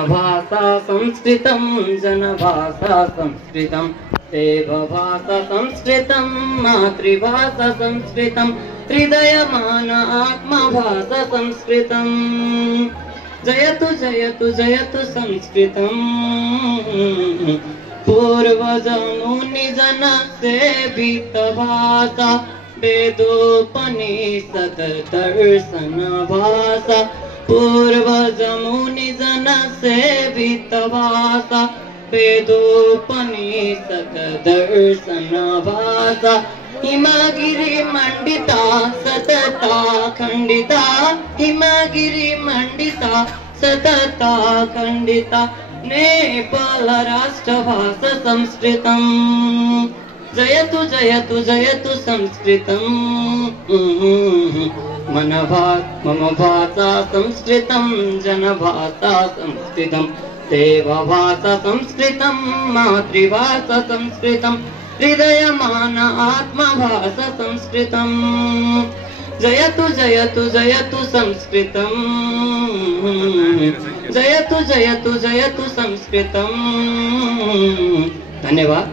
भाषा संस्कृतं जनभाषा संस्कृतं देवभाषा संस्कृतं मातृभाषा संस्कृतं हृदयमान आत्मभाषा संस्कृतं जयतु जयतु जयतु संस्कृतं पूर्वजमुनिजनसेवित भाषा वेदोपनिषद दर्शन भाषा पूर्वजमुनिजनसेवित भाषा वेदोपनिषद दर्शन भाषा हिमगिरि मंडिता सतता खंडिता हिमगिरि मंडिता सतता खंडिता नेपाल राष्ट्रभाषा संस्कृतं जयतु जयतु जयतु संस्कृतं मम भाषा संस्कृतं जनभाषा संस्कृतं देवभाषा संस्कृतं मातृभाषा संस्कृतं हृदयमान आत्मभाषा संस्कृतं जयतु जयतु जयतु संस्कृतं जयतु जयतु जयतु संस्कृतं। धन्यवाद।